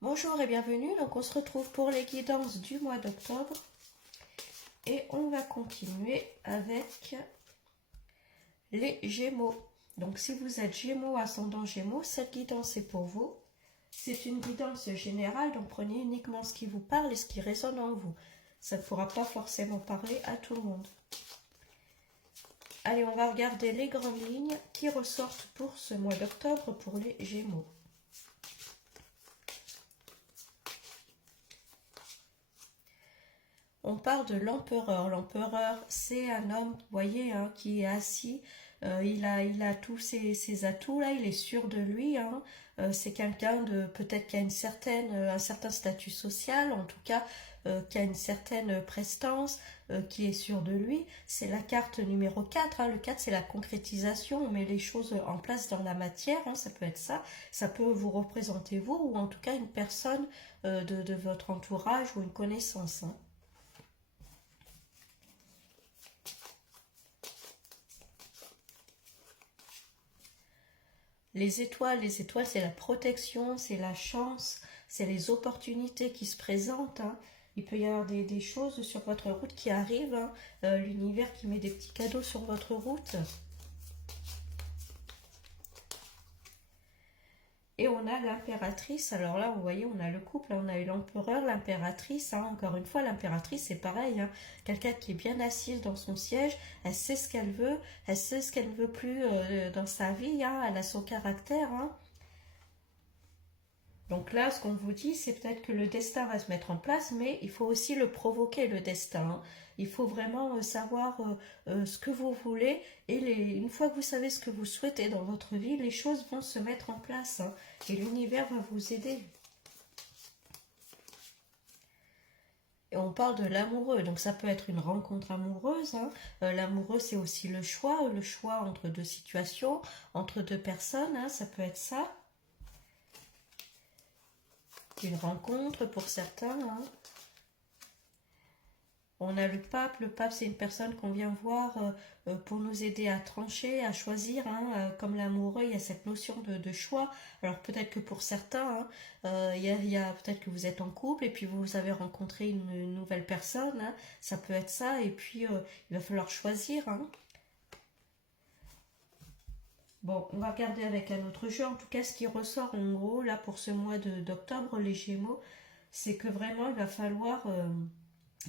Bonjour et bienvenue, donc on se retrouve pour les guidances du mois d'octobre et on va continuer avec les Gémeaux. Donc si vous êtes Gémeaux, ascendant Gémeaux, cette guidance est pour vous. C'est une guidance générale, donc prenez uniquement ce qui vous parle et ce qui résonne en vous. Ça ne pourra pas forcément parler à tout le monde. Allez, on va regarder les grandes lignes qui ressortent pour ce mois d'octobre pour les Gémeaux. On parle de l'empereur. L'empereur, c'est un homme, vous voyez, hein, qui est assis. Il a tous ses atouts là. Il est sûr de lui. Hein. C'est quelqu'un de peut-être qui a un certain statut social, en tout cas qui a une certaine prestance, qui est sûr de lui. C'est la carte numéro 4. Hein. Le 4, c'est la concrétisation. On met les choses en place dans la matière. Hein. Ça peut être ça. Ça peut vous représenter vous ou en tout cas une personne de votre entourage ou une connaissance. Hein. Les étoiles, c'est la protection, c'est la chance, c'est les opportunités qui se présentent. Hein. Il peut y avoir des choses sur votre route qui arrivent. Hein. L'univers qui met des petits cadeaux sur votre route. Et on a l'impératrice. Alors là, vous voyez, on a le couple. On a eu l'empereur, l'impératrice. Hein. Encore une fois, l'impératrice, c'est pareil. Hein. Quelqu'un qui est bien assise dans son siège. Elle sait ce qu'elle veut. Elle sait ce qu'elle ne veut plus dans sa vie. Hein. Elle a son caractère. Hein. Donc là, ce qu'on vous dit, c'est peut-être que le destin va se mettre en place, mais il faut aussi le provoquer, le destin. Hein. Il faut vraiment savoir ce que vous voulez, et une fois que vous savez ce que vous souhaitez dans votre vie, les choses vont se mettre en place, hein, et l'univers va vous aider. Et on parle de l'amoureux, donc ça peut être une rencontre amoureuse. Hein. L'amoureux, c'est aussi le choix entre deux situations, entre deux personnes, hein, ça peut être ça. Une rencontre pour certains. Hein. On a le pape c'est une personne qu'on vient voir pour nous aider à trancher, à choisir. Hein. Comme l'amoureux, il y a cette notion de choix. Alors peut-être que pour certains, hein, il y a peut-être que vous êtes en couple et puis vous avez rencontré une nouvelle personne. Hein. Ça peut être ça et puis il va falloir choisir. Hein. Bon, on va regarder avec un autre jeu. En tout cas, ce qui ressort en gros là pour ce mois d'octobre, les Gémeaux, c'est que vraiment il va falloir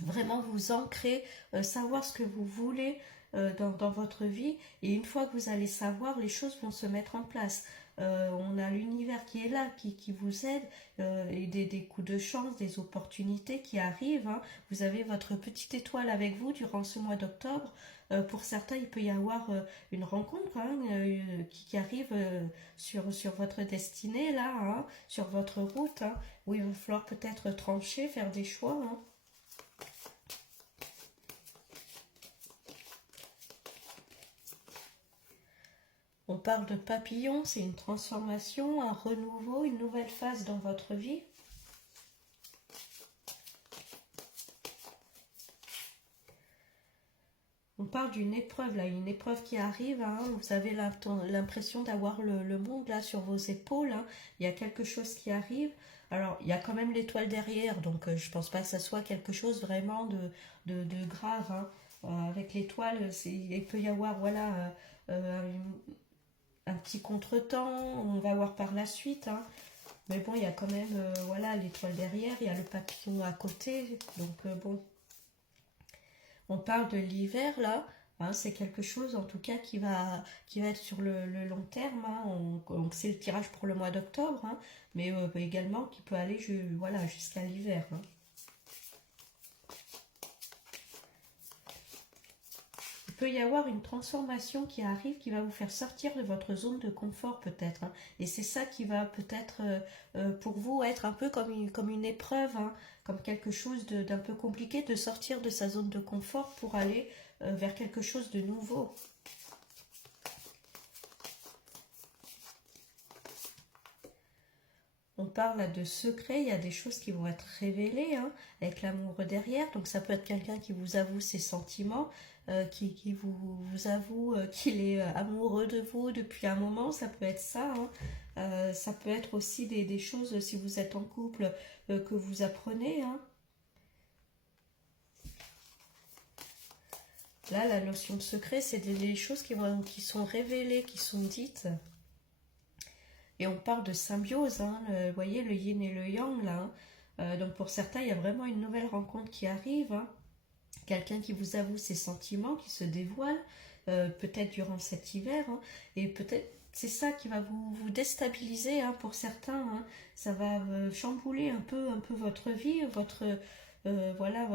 vraiment vous ancrer, savoir ce que vous voulez dans votre vie. Et une fois que vous allez savoir, les choses vont se mettre en place. On a l'univers qui est là, qui vous aide, et des coups de chance, des opportunités qui arrivent. Hein. Vous avez votre petite étoile avec vous durant ce mois d'octobre. Pour certains, il peut y avoir une rencontre hein, qui arrive sur votre destinée, là, hein, sur votre route, hein, où il va falloir peut-être trancher, faire des choix. Hein. On parle de papillon, c'est une transformation, un renouveau, une nouvelle phase dans votre vie. On parle d'une épreuve, là, une épreuve qui arrive. Hein, vous avez l'impression d'avoir le monde là sur vos épaules. Hein, il y a quelque chose qui arrive. Alors, il y a quand même l'étoile derrière, donc je pense pas que ça soit quelque chose vraiment de grave. Hein. Avec l'étoile, il peut y avoir voilà, un petit contretemps, on va voir par la suite. Hein. Mais bon, il y a quand même voilà, l'étoile derrière, il y a le papillon à côté. Donc bon, on parle de l'hiver là. Hein, c'est quelque chose en tout cas qui va être sur le long terme. Hein. C'est le tirage pour le mois d'octobre, hein, mais également qui peut aller voilà, jusqu'à l'hiver. Hein. Il peut y avoir une transformation qui arrive, qui va vous faire sortir de votre zone de confort peut-être. Hein. Et c'est ça qui va peut-être pour vous être un peu comme une épreuve, hein, comme quelque chose d'un peu compliqué, de sortir de sa zone de confort pour aller vers quelque chose de nouveau. On parle là de secrets, il y a des choses qui vont être révélées hein, avec l'amoureux derrière. Donc ça peut être quelqu'un qui vous avoue ses sentiments, qui vous avoue qu'il est amoureux de vous depuis un moment. Ça peut être ça. Hein. Ça peut être aussi des choses, si vous êtes en couple, que vous apprenez. Hein. Là, la notion de secret, c'est des choses qui sont révélées, qui sont dites. Et on parle de symbiose, hein, vous voyez, le yin et le yang, là. Hein. Donc pour certains, il y a vraiment une nouvelle rencontre qui arrive. Hein. Quelqu'un qui vous avoue ses sentiments, qui se dévoile, peut-être durant cet hiver. Hein. Et peut-être c'est ça qui va vous déstabiliser hein, pour certains. Hein. Ça va chambouler un peu votre vie, voilà,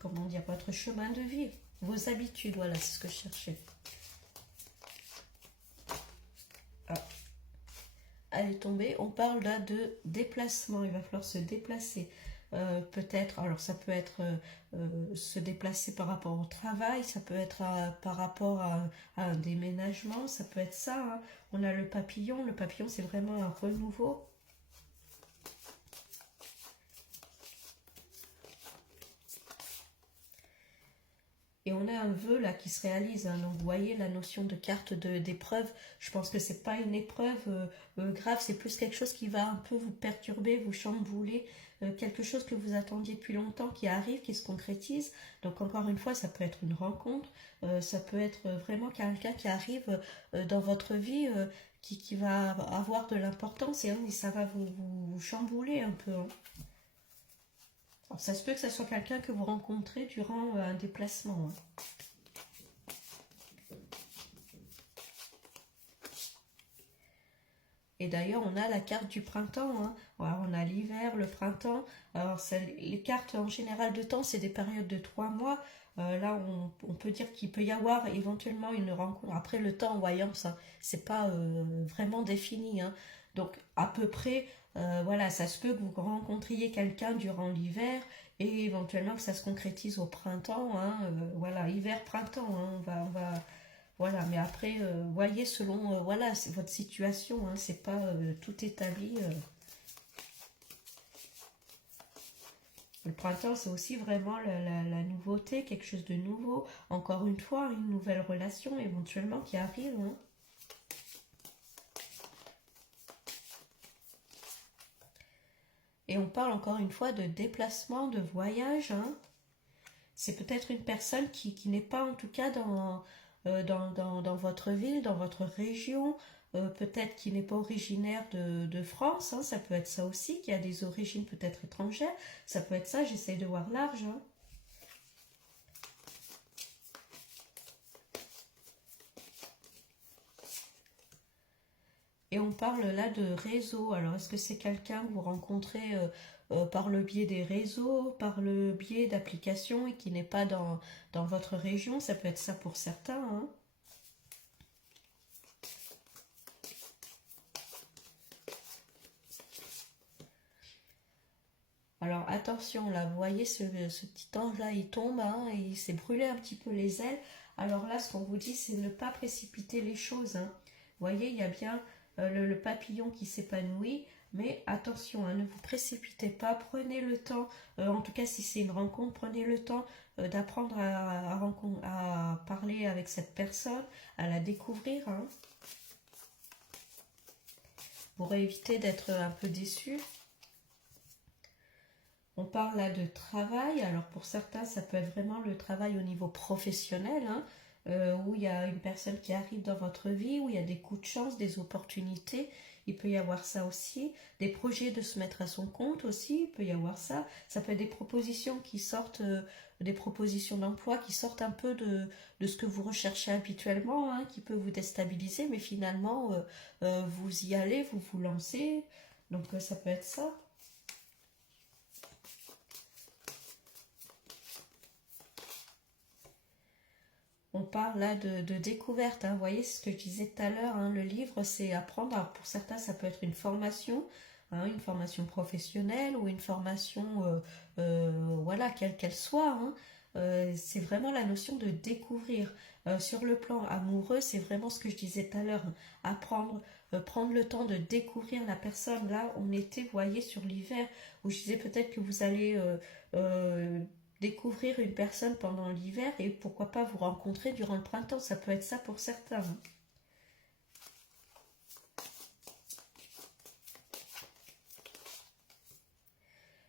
comment dire, votre chemin de vie, vos habitudes, voilà, c'est ce que je cherchais. Ah. Elle est tombée, on parle là de déplacement, il va falloir se déplacer. Peut-être, alors ça peut être se déplacer par rapport au travail, ça peut être par rapport à un déménagement, ça peut être ça. Hein. On a le papillon c'est vraiment un renouveau. Et on a un vœu là qui se réalise. Hein. Donc vous voyez la notion de carte d'épreuve. Je pense que c'est pas une épreuve grave, c'est plus quelque chose qui va un peu vous perturber, vous chambouler, quelque chose que vous attendiez depuis longtemps qui arrive, qui se concrétise. Donc encore une fois, ça peut être une rencontre, ça peut être vraiment quelqu'un qui arrive dans votre vie, qui va avoir de l'importance et ça va vous chambouler un peu. Hein. Alors, ça se peut que ce soit quelqu'un que vous rencontrez durant un déplacement. Hein. Et d'ailleurs, on a la carte du printemps. Hein. Alors, on a l'hiver, le printemps. Alors, les cartes en général de temps, c'est des périodes de 3 mois. Là, on peut dire qu'il peut y avoir éventuellement une rencontre. Après, le temps en voyance, hein, c'est pas vraiment défini. Hein. Donc, à peu près, voilà, ça se peut que vous rencontriez quelqu'un durant l'hiver et éventuellement que ça se concrétise au printemps. Hein, voilà, hiver-printemps. Hein, voilà, mais après, voyez selon voilà, c'est votre situation, hein, c'est pas tout établi. Le printemps, c'est aussi vraiment la nouveauté, quelque chose de nouveau. Encore une fois, une nouvelle relation éventuellement qui arrive. Hein. Et on parle encore une fois de déplacement, de voyage. Hein. C'est peut-être une personne qui n'est pas en tout cas dans votre ville, dans votre région, peut-être qui n'est pas originaire de France, hein, ça peut être ça aussi, qui a des origines peut-être étrangères, ça peut être ça, j'essaye de voir large. Hein. Et on parle là de réseau, alors est-ce que c'est quelqu'un que vous rencontrez par le biais des réseaux, par le biais d'applications et qui n'est pas dans votre région, ça peut être ça pour certains. Hein. Alors attention, là, vous voyez ce petit ange là, il tombe hein, et il s'est brûlé un petit peu les ailes. Alors là, ce qu'on vous dit, c'est ne pas précipiter les choses. Hein. Vous voyez, il y a bien le papillon qui s'épanouit, mais attention, hein, ne vous précipitez pas, prenez le temps, en tout cas si c'est une rencontre, prenez le temps d'apprendre à parler avec cette personne, à la découvrir, hein, pour éviter d'être un peu déçu. On parle là de travail, alors pour certains ça peut être vraiment le travail au niveau professionnel, hein, où il y a une personne qui arrive dans votre vie, où il y a des coups de chance, des opportunités, il peut y avoir ça aussi, des projets de se mettre à son compte aussi, il peut y avoir ça, ça peut être des propositions qui sortent, des propositions d'emploi qui sortent un peu de ce que vous recherchez habituellement, hein, qui peut vous déstabiliser, mais finalement vous y allez, vous vous lancez, donc ça peut être ça. On parle là de découverte, hein. Vous voyez, c'est ce que je disais tout à l'heure, hein. Le livre, c'est apprendre. Alors, pour certains, ça peut être hein, une formation professionnelle ou une formation, voilà, quelle qu'elle soit. Hein. C'est vraiment la notion de découvrir. Sur le plan amoureux, c'est vraiment ce que je disais tout à l'heure, hein. Apprendre prendre le temps de découvrir la personne. Là, on était, vous voyez, sur l'hiver, où je disais peut-être que vous allez découvrir une personne pendant l'hiver et pourquoi pas vous rencontrer durant le printemps. Ça peut être ça pour certains, hein.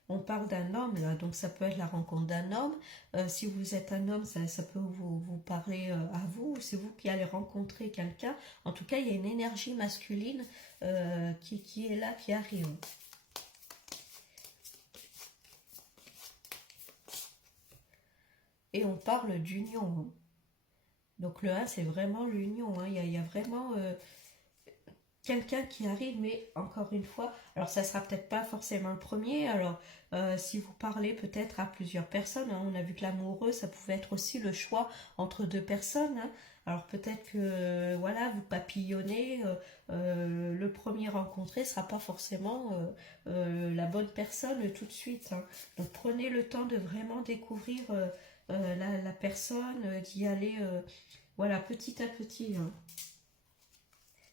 On parle d'un homme là, donc ça peut être la rencontre d'un homme. Si vous êtes un homme, ça peut vous parler à vous. C'est vous qui allez rencontrer quelqu'un. En tout cas, il y a une énergie masculine qui est là, qui arrive. Et on parle d'union, hein. Donc le 1, c'est vraiment l'union, hein. Il y a vraiment quelqu'un qui arrive, mais encore une fois, alors ça sera peut-être pas forcément le premier, alors si vous parlez peut-être à plusieurs personnes, hein, on a vu que l'amoureux, ça pouvait être aussi le choix entre deux personnes, hein. Alors peut-être que voilà, vous papillonnez, le premier rencontré ne sera pas forcément la bonne personne tout de suite, hein. Donc prenez le temps de vraiment découvrir la personne, d'y aller voilà, petit à petit, hein.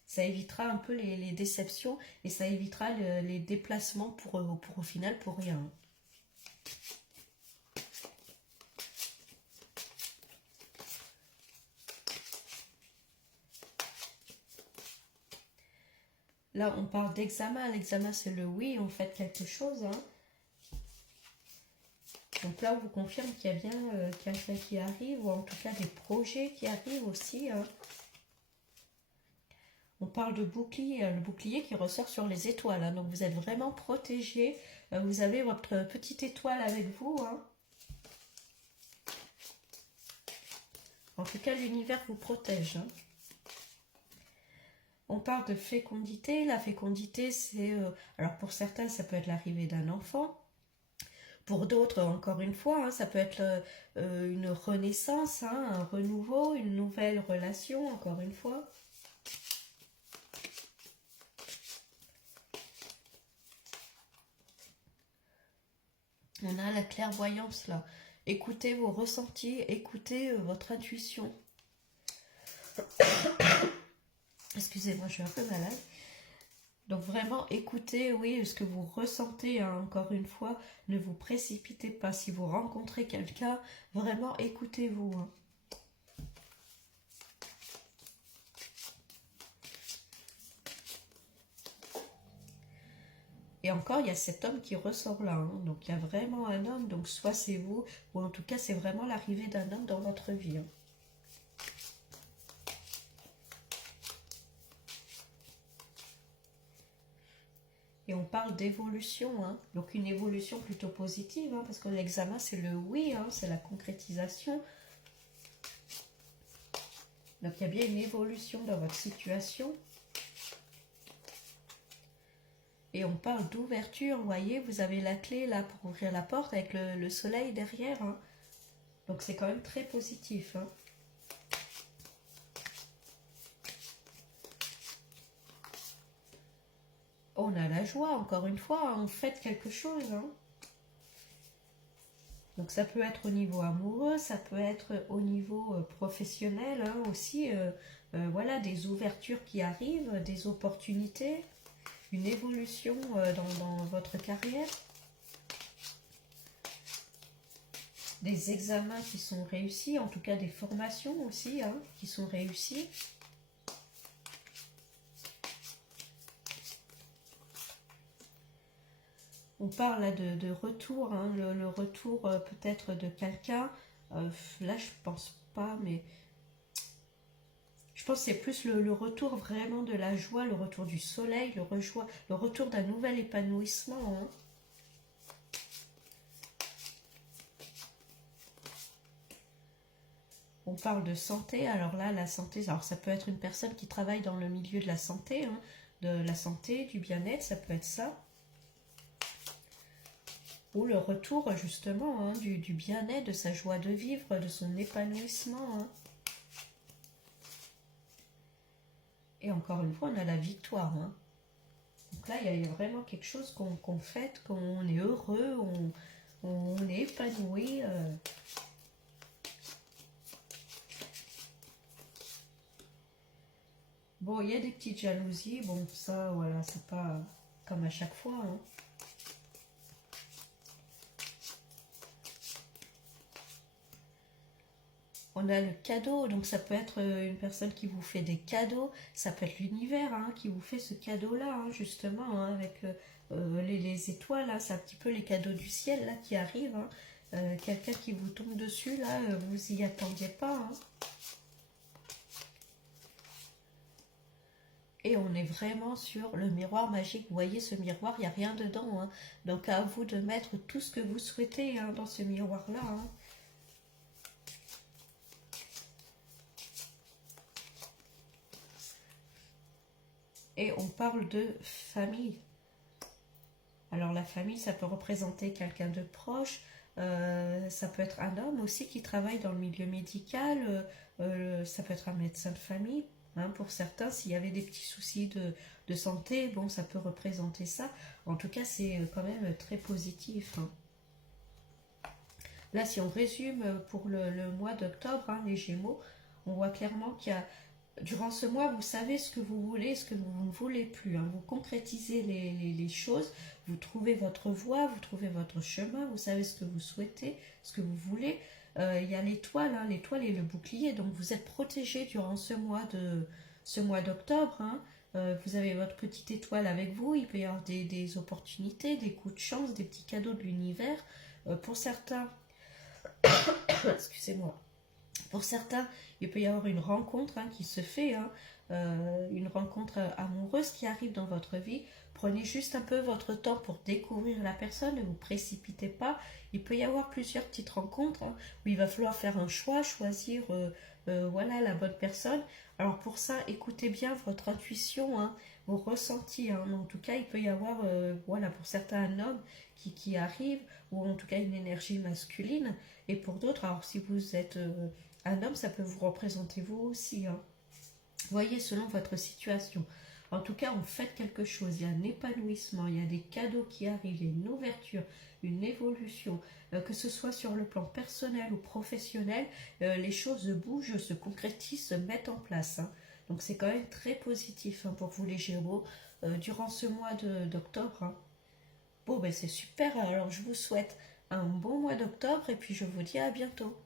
Ça évitera un peu les déceptions et ça évitera les déplacements pour au final pour rien. Là, on parle d'examen. L'examen, c'est le oui, on fait quelque chose, hein. Donc là, on vous confirme qu'il y a bien quelqu'un qui arrive, ou en tout cas des projets qui arrivent aussi, hein. On parle de bouclier, le bouclier qui ressort sur les étoiles, hein. Donc vous êtes vraiment protégé. Vous avez votre petite étoile avec vous, hein. En tout cas, l'univers vous protège, hein. On parle de fécondité. La fécondité, c'est... alors pour certains, ça peut être l'arrivée d'un enfant. Pour d'autres, encore une fois, hein, ça peut être une renaissance, hein, un renouveau, une nouvelle relation, encore une fois. On a la clairvoyance là. Écoutez vos ressentis, écoutez votre intuition. Excusez-moi, je suis un peu malade. Donc vraiment, écoutez, oui, ce que vous ressentez, hein, encore une fois, ne vous précipitez pas. Si vous rencontrez quelqu'un, vraiment écoutez-vous, hein. Et encore, il y a cet homme qui ressort là, hein. Donc il y a vraiment un homme, donc soit c'est vous, ou en tout cas c'est vraiment l'arrivée d'un homme dans votre vie, hein. Et on parle d'évolution, hein. Donc une évolution plutôt positive, hein, parce que l'examen c'est le oui, hein, c'est la concrétisation. Donc il y a bien une évolution dans votre situation. Et on parle d'ouverture, vous voyez, vous avez la clé là pour ouvrir la porte avec le soleil derrière, hein. Donc c'est quand même très positif, hein. On a la joie, encore une fois, hein, on fête quelque chose, hein. Donc ça peut être au niveau amoureux, ça peut être au niveau professionnel, hein, aussi, voilà, des ouvertures qui arrivent, des opportunités, une évolution dans votre carrière, des examens qui sont réussis, en tout cas des formations aussi, hein, qui sont réussies. On parle là de retour, hein, le retour peut-être de quelqu'un. Là, je pense pas, mais je pense que c'est plus le retour vraiment de la joie, le retour du soleil, le retour d'un nouvel épanouissement, hein. On parle de santé, alors là, la santé, alors ça peut être une personne qui travaille dans le milieu de la santé, hein, du bien-être, ça peut être ça. Ou le retour justement, hein, du bien-être, de sa joie de vivre, de son épanouissement, hein. Et encore une fois, on a la victoire, hein. Donc là, il y a vraiment quelque chose qu'on fête, qu'on est heureux, on est épanoui. Bon, il y a des petites jalousies. Bon, ça, voilà, c'est pas comme à chaque fois, hein. On a le cadeau, donc ça peut être une personne qui vous fait des cadeaux, ça peut être l'univers hein, qui vous fait ce cadeau-là, hein, justement, hein, avec les étoiles, là, c'est un petit peu les cadeaux du ciel là qui arrivent, hein. Quelqu'un qui vous tombe dessus, là, vous y attendiez pas, hein. Et on est vraiment sur le miroir magique. Vous voyez ce miroir, il n'y a rien dedans, hein. Donc à vous de mettre tout ce que vous souhaitez hein, dans ce miroir-là, hein. Et on parle de famille. Alors la famille, ça peut représenter quelqu'un de proche, ça peut être un homme aussi qui travaille dans le milieu médical, ça peut être un médecin de famille. Hein, pour certains, s'il y avait des petits soucis de santé, bon, ça peut représenter ça. En tout cas, c'est quand même très positif, hein. Là, si on résume pour le mois d'octobre, hein, les Gémeaux, on voit clairement qu'il y a durant ce mois, vous savez ce que vous voulez, ce que vous ne voulez plus, hein. Vous concrétisez les choses, vous trouvez votre voie, vous trouvez votre chemin, vous savez ce que vous souhaitez, ce que vous voulez. Il y a l'étoile, hein, l'étoile et le bouclier, donc vous êtes protégé durant ce mois d'octobre, hein. Vous avez votre petite étoile avec vous, il peut y avoir des opportunités, des coups de chance, des petits cadeaux de l'univers. Pour certains, excusez-moi, pour certains, il peut y avoir une rencontre hein, qui se fait, hein, une rencontre amoureuse qui arrive dans votre vie. Prenez juste un peu votre temps pour découvrir la personne, ne vous précipitez pas. Il peut y avoir plusieurs petites rencontres hein, où il va falloir faire un choix, choisir voilà, la bonne personne. Alors pour ça, écoutez bien votre intuition, hein, vos ressentis. Hein. En tout cas, il peut y avoir, voilà, pour certains, un homme qui arrive, ou en tout cas une énergie masculine. Et pour d'autres, alors si vous êtes un homme, ça peut vous représenter vous aussi, hein. Voyez selon votre situation. En tout cas, on fait quelque chose, il y a un épanouissement, il y a des cadeaux qui arrivent, il y a une ouverture, une évolution, que ce soit sur le plan personnel ou professionnel, les choses bougent, se concrétisent, se mettent en place, hein. Donc c'est quand même très positif hein, pour vous les Gémeaux durant ce mois d'octobre, hein. Bon, ben c'est super, alors je vous souhaite un bon mois d'octobre et puis je vous dis à bientôt.